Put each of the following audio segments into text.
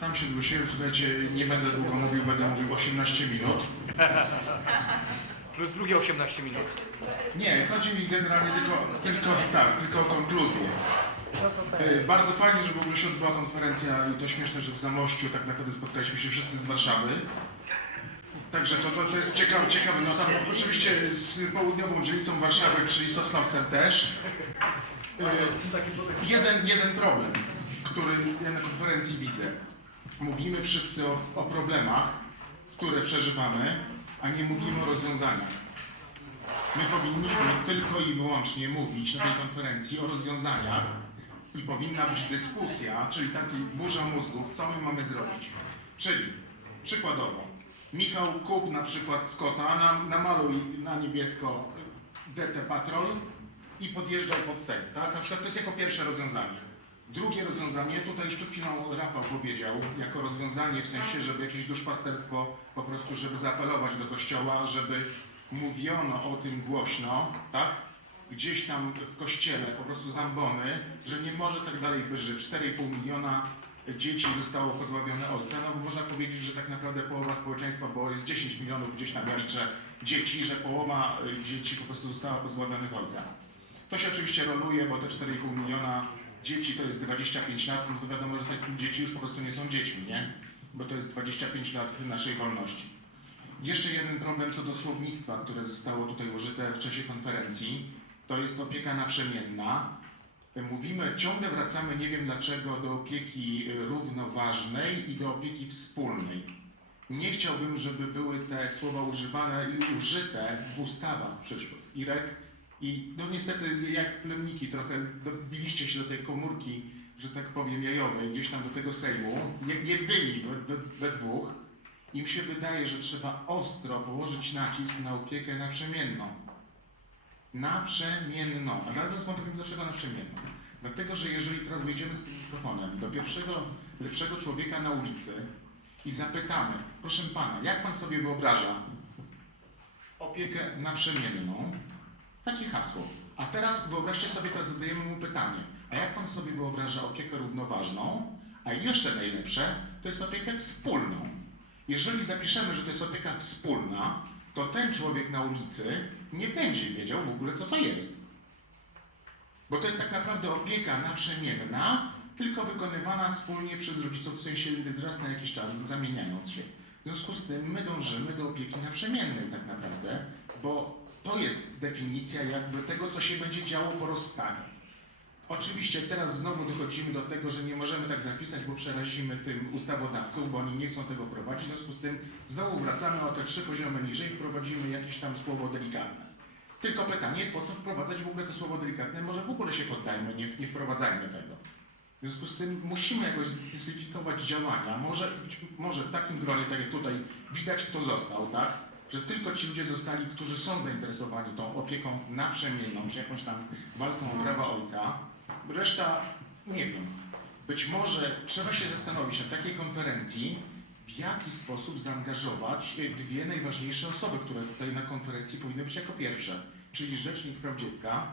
sam się zgłosiłem, słuchajcie, nie będę długo mówił, będę mówił 18 minut. Plus drugie 18 minut. Nie, chodzi mi generalnie tylko, tylko, tak, tylko o konkluzję. E, Bardzo fajnie, że w ogóle się odbyła konferencja i to śmieszne, że w Zamościu tak naprawdę spotkaliśmy się wszyscy z Warszawy. Także to, to, to jest ciekawe, ciekawe. No tam oczywiście z południową dzielnicą Warszawy, czyli Sosnowcem też. E, Jeden, jeden problem, który ja na konferencji widzę. Mówimy wszyscy o, o problemach, które przeżywamy, a nie mówimy o rozwiązaniach. My powinniśmy tylko i wyłącznie mówić na tej konferencji o rozwiązaniach i powinna być dyskusja, czyli taki burza mózgów, co my mamy zrobić. Czyli, przykładowo, Michał kup na przykład Scotta, nam, namaluj na niebiesko DT Patrol i podjeżdżał pod Sejm, tak? Na przykład to jest jako pierwsze rozwiązanie. Drugie rozwiązanie, tutaj już przed chwilą Rafał powiedział, jako rozwiązanie w sensie, żeby jakieś duszpasterstwo, po prostu, żeby zaapelować do Kościoła, żeby mówiono o tym głośno, tak? Gdzieś tam w Kościele, po prostu zambony, że nie może tak dalej być, że 4,5 miliona dzieci zostało pozbawione ojca. No bo można powiedzieć, że tak naprawdę połowa społeczeństwa, bo jest 10 milionów gdzieś tam ja liczę dzieci, że połowa y, dzieci po prostu została pozbawionych ojca. To się oczywiście roluje, bo te 4,5 miliona dzieci to jest 25 lat, no to wiadomo, że takie dzieci już po prostu nie są dziećmi, nie? Bo to jest 25 lat naszej wolności. Jeszcze jeden problem co do słownictwa, które zostało tutaj użyte w czasie konferencji, to jest opieka naprzemienna. Mówimy, ciągle wracamy, nie wiem dlaczego, do opieki równoważnej i do opieki wspólnej. Nie chciałbym, żeby były te słowa używane i użyte w ustawach przyszłych. Irek i no niestety jak plemniki trochę dobiliście się do tej komórki, że tak powiem, jajowej, gdzieś tam do tego Sejmu, nie byli we, we, we dwóch. Im się wydaje, że trzeba ostro położyć nacisk na opiekę naprzemienną. Naprzemienną. A zaraz wam powiem, dlaczego naprzemienną. Dlatego, że jeżeli teraz wyjdziemy z tym mikrofonem do pierwszego, lepszego człowieka na ulicy i zapytamy, proszę pana, jak pan sobie wyobraża opiekę naprzemienną? Takie hasło. A teraz wyobraźcie sobie, teraz zadajemy mu pytanie. A jak pan sobie wyobraża opiekę równoważną? A jeszcze najlepsze, to jest opiekę wspólną. Jeżeli zapiszemy, że to jest opieka wspólna, to ten człowiek na ulicy nie będzie wiedział w ogóle, co to jest. Bo to jest tak naprawdę opieka naprzemienna, tylko wykonywana wspólnie przez rodziców, w sensie raz na jakiś czas, zamieniając się. W związku z tym my dążymy do opieki naprzemiennej tak naprawdę, bo to jest definicja jakby tego, co się będzie działo po rozstaniu. Oczywiście teraz znowu dochodzimy do tego, że nie możemy tak zapisać, bo przerazimy tym ustawodawców, bo oni nie chcą tego wprowadzić. W związku z tym znowu wracamy o te trzy poziomy niżej i wprowadzimy jakieś tam słowo delikatne. Tylko pytanie jest, po co wprowadzać w ogóle to słowo delikatne? Może w ogóle się poddajmy, nie, nie wprowadzajmy tego. W związku z tym musimy jakoś zdysyfikować działania. Może, może w takim gronie, tak jak tutaj widać, kto został, tak? Że tylko ci ludzie zostali, którzy są zainteresowani tą opieką naprzemienną, czy jakąś tam walką o prawa ojca. Reszta, nie wiem. Być może trzeba się zastanowić na takiej konferencji, w jaki sposób zaangażować dwie najważniejsze osoby, które tutaj na konferencji powinny być jako pierwsze, czyli Rzecznik Praw Dziecka.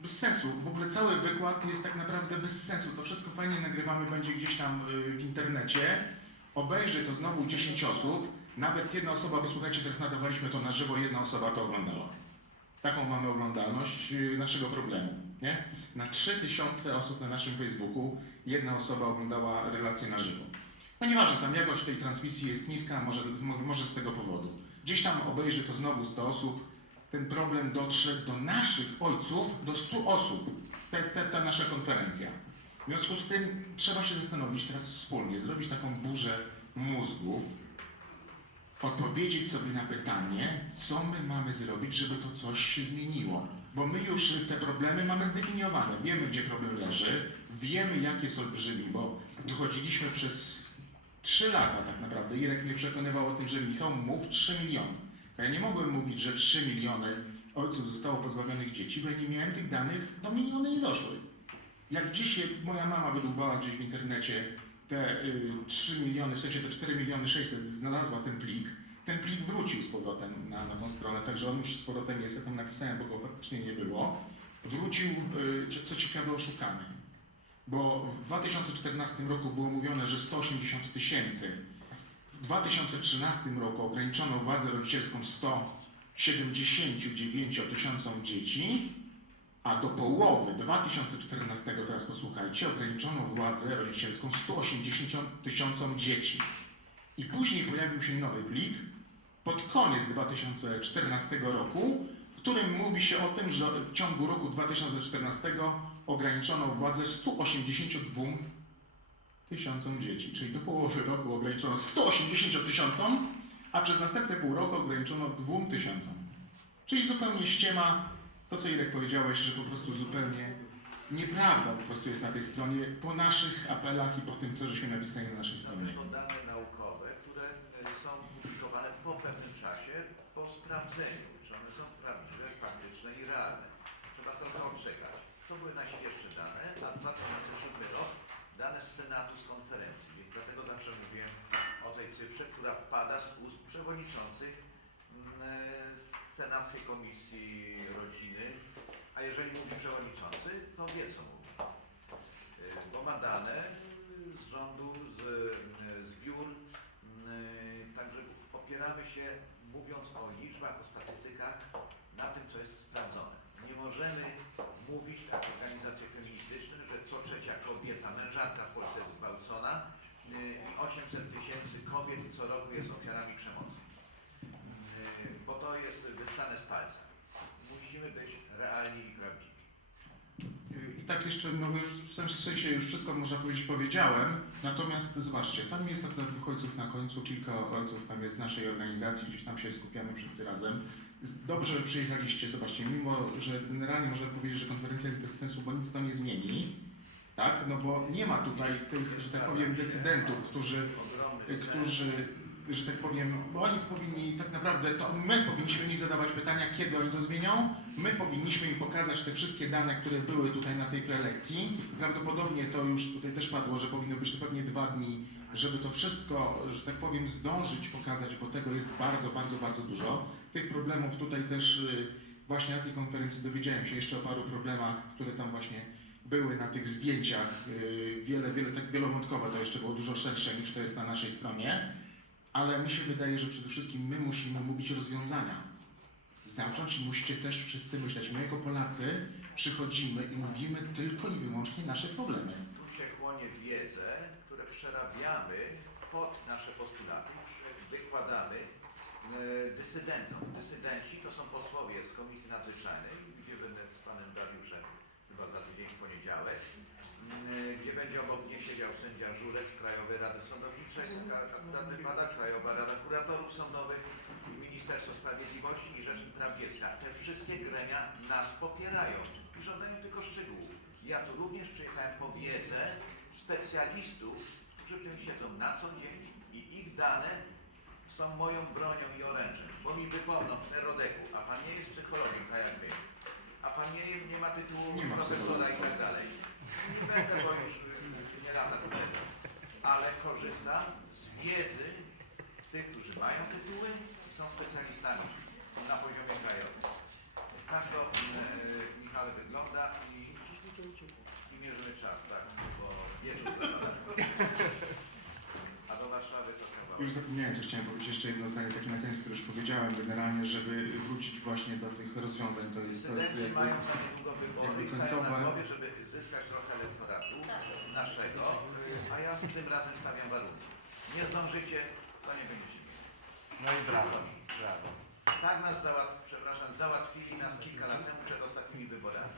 Bez sensu. W ogóle cały wykład jest tak naprawdę bez sensu. To wszystko fajnie nagrywamy, będzie gdzieś tam y, w internecie. Obejrzy to znowu 10 osób. Nawet jedna osoba, bo słuchajcie, teraz nadawaliśmy to na żywo, jedna osoba to oglądała. Taką mamy oglądalność y, naszego problemu. Nie? Na 3000 osób na naszym Facebooku jedna osoba oglądała relację na żywo. No nieważne, tam jakość tej transmisji jest niska, może, może z tego powodu. Gdzieś tam obejrzy to znowu 100 osób, ten problem dotrze do naszych ojców, do 100 osób, te, ta nasza konferencja. W związku z tym trzeba się zastanowić teraz wspólnie, zrobić taką burzę mózgów, odpowiedzieć sobie na pytanie, co my mamy zrobić, żeby to coś się zmieniło. Bo my już te problemy mamy zdefiniowane. Wiemy, gdzie problem leży, wiemy, jak jest olbrzymi, bo dochodziliśmy przez 3 lata tak naprawdę. Irek mnie przekonywał o tym, że Michał mów 3 miliony. A ja nie mogłem mówić, że 3 miliony ojców zostało pozbawionych dzieci, bo ja nie miałem tych danych, do miliony nie doszły. Jak dzisiaj moja mama wydłubała gdzieś w internecie te y, 3 miliony, w sensie te 4 miliony 600, znalazła ten plik, ten plik wrócił z powrotem na, na tą stronę, także on już z powrotem jest, ja tam napisałem, bo go faktycznie nie było. Wrócił, y, co ciekawe, oszukany. bo w 2014 roku było mówione, że 180 tysięcy. W 2013 roku ograniczono władzę rodzicielską 179 tysiącom dzieci, a do połowy 2014, teraz posłuchajcie, ograniczono władzę rodzicielską 180 tysiącom dzieci. I później pojawił się nowy plik pod koniec 2014 roku, w którym mówi się o tym, że w ciągu roku 2014 ograniczono władzę 182 tysiącom dzieci, czyli do połowy roku ograniczono 180 tysiącom, a przez następne pół roku ograniczono 2 tysiącom. Czyli zupełnie ściema to, co Irek powiedziałeś, że po prostu zupełnie nieprawda po prostu jest na tej stronie, po naszych apelach i po tym, co żeśmy napisali na naszej stronie. Dlatego dane naukowe, które e, są publikowane po pewnym czasie, po sprawdzeniu, czy one są prawdziwe, faktyczne i realne. Trzeba trochę odczekać. To były najświeższe dane za 2007 rok, dane z Senatu, z konferencji. Więc dlatego zawsze mówiłem o tej cyfrze, która pada z ust przewodniczących mm, e, Senackiej Komisji. A jeżeli mówi przewodniczący, to wie co mówi. Y, bo ma dane z rządu, z, y, z biur, y, także opieramy się, mówiąc o liczbach, o statystykach, na tym, co jest sprawdzone. Nie możemy mówić, tak organizacje feministyczne, że co trzecia kobieta, mężatka w Polsce jest gwałcona i 800 tysięcy kobiet co roku jest ofiarami przemocy. Bo to jest wystane z palca. Musimy być realni i prawdziwi. I tak jeszcze, no bo już w tym sensie już wszystko można powiedzieć powiedziałem, natomiast zobaczcie, tam jest akurat ojców na końcu, kilka ojców tam jest z naszej organizacji, gdzieś tam się skupiamy wszyscy razem. Dobrze, że przyjechaliście, zobaczcie, mimo, że generalnie można powiedzieć, że konferencja jest bez sensu, bo nic to nie zmieni, tak, no bo nie ma tutaj tych, że tak powiem, decydentów, którzy Ogromny którzy, że tak powiem, bo oni powinni tak naprawdę, to my powinniśmy im zadawać pytania, kiedy oni to zmienią. My powinniśmy im pokazać te wszystkie dane, które były tutaj na tej prelekcji. Prawdopodobnie to już tutaj też padło, że powinno być to pewnie dwa dni, żeby to wszystko, że tak powiem, zdążyć pokazać, bo tego jest bardzo, bardzo, bardzo dużo. Tych problemów tutaj też y, właśnie na tej konferencji dowiedziałem się jeszcze o paru problemach, które tam właśnie były na tych zdjęciach. y, Wiele, wiele, tak wielowątkowe to jeszcze było dużo szersze niż to jest na naszej stronie. Ale mi się wydaje, że przede wszystkim my musimy mówić rozwiązania. Zacząć musicie też wszyscy myśleć. My jako Polacy przychodzimy i mówimy tylko i wyłącznie nasze problemy. Tu się chłonie wiedzę, które przerabiamy pod nasze postulaty, wykładamy e, dysydentom. Dysydenci to są posłowie z Komisji Nadzwyczajnej, gdzie będę z panem Dariuszem chyba za tydzień w poniedziałek, gdzie będzie obok mnie siedział sędzia Żurek z Krajowej Rady Akurat wypada Krajowa Rada Kuratorów Sądowych, Ministerstwo Sprawiedliwości i Rzecznik Praw Dziecka. Te wszystkie gremia nas popierają i żądają tylko szczegółów. Ja tu również przyjechałem po wiedzę specjalistów, którzy w tym siedzą na co dzień i ich dane są moją bronią i orężem, bo mi wypomną Rodeku, a pan nie jest psychologiem, my, a pan nie, nie ma tytułu Nie profesora i tak dalej. Nie będę, bo już nie lata tutaj. Ale korzystam z wiedzy tych, którzy mają tytuły i są specjalistami na poziomie krajowym. Tak to, e, Michale, wygląda i, i mierzymy czas, tak, bo wieczór wygląda. A do Warszawy to chyba... Już zapomniałem, coś chciałem powiedzieć jeszcze jedno zdanie takie na koniec, które już powiedziałem generalnie, żeby wrócić właśnie do tych rozwiązań. To jest, to jest jakby, mają za niedługo wybory jakby głowie, żeby zyskać trochę elektoratu naszego, ja tym razem stawiam warunki. Nie zdążycie, to nie będziecie mieli. No i brawo, brawo. Tak nas załat, przepraszam, załatwili nas kilka lat temu przed ostatnimi wyborami.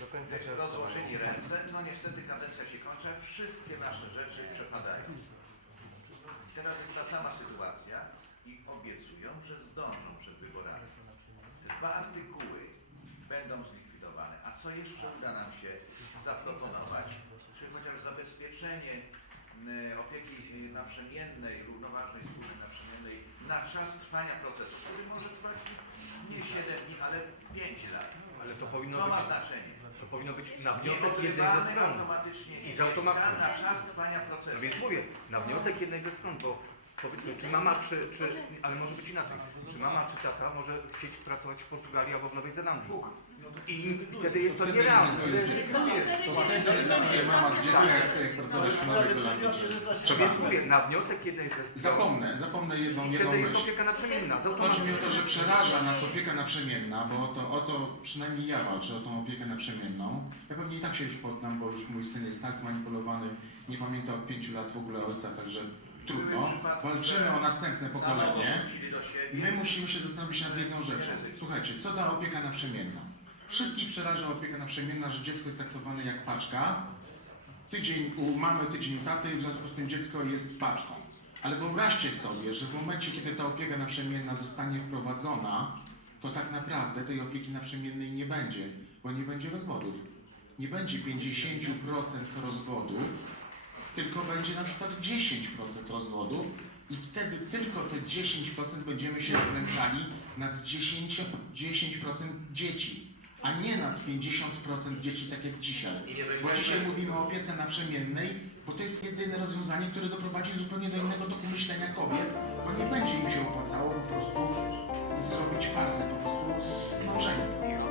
Do końca czerwca. Rozłożyli ręce, no niestety kadencja się kończy, a wszystkie nasze rzeczy przepadają. Teraz jest ta sama sytuacja i obiecują, że zdążą przed wyborami. Dwa artykuły będą zlikwidowane. A co jeszcze uda nam się zaproponować? Czy chociaż zabezpieczenie opieki y, naprzemiennej, równoważnej służby naprzemiennej na czas trwania procesu, który może trwać nie 7 dni, ale 5 lat. Ale to powinno To ma być, znaczenie. to powinno być na wniosek jednej ze stron. automatycznie I z automatu. na czas trwania procesu. No więc mówię, na wniosek jednej ze stron, bo Powiedzmy, czy mama, czy, czy, ale może być inaczej. Czy mama, czy tata może chcieć pracować w Portugalii albo w Nowej Zelandii? I wtedy jest to Wtedy nierealne. ryzykuje. To wtedy ryzykuje mama z dzieckiem, jak chce pracować w Nowej Zelandii. Trzeba. Więc mówię, na wniosek, kiedy jest Zapomnę, zapomnę jedną, jedną Kiedy jest myśl. opieka naprzemienna. z Chodzi mi o to, że przeraża nas opieka naprzemienna, bo o to, o to przynajmniej ja walczę o tą opiekę naprzemienną. Ja pewnie i tak się już poddam, bo już mój syn jest tak zmanipulowany, nie pamięta od pięciu lat w ogóle ojca, także trudno. Walczymy o następne pokolenie. My musimy się zastanowić nad jedną rzeczą. Słuchajcie, co da opieka naprzemienna? Wszystkich przeraża opieka naprzemienna, że dziecko jest traktowane jak paczka. Tydzień u mamy, tydzień u taty, w związku z tym dziecko jest paczką. Ale wyobraźcie sobie, że w momencie, kiedy ta opieka naprzemienna zostanie wprowadzona, to tak naprawdę tej opieki naprzemiennej nie będzie, bo nie będzie rozwodów. Nie będzie 50% rozwodów, tylko będzie na przykład 10% rozwodów i wtedy tylko te 10% będziemy się znęcali nad 10, 10% dzieci, a nie nad 50% dzieci tak jak dzisiaj. Bo dzisiaj mówimy o opiece naprzemiennej, bo to jest jedyne rozwiązanie, które doprowadzi zupełnie do innego toku myślenia kobiet, bo nie będzie im się opłacało po prostu zrobić farsę po prostu z małżeństwa.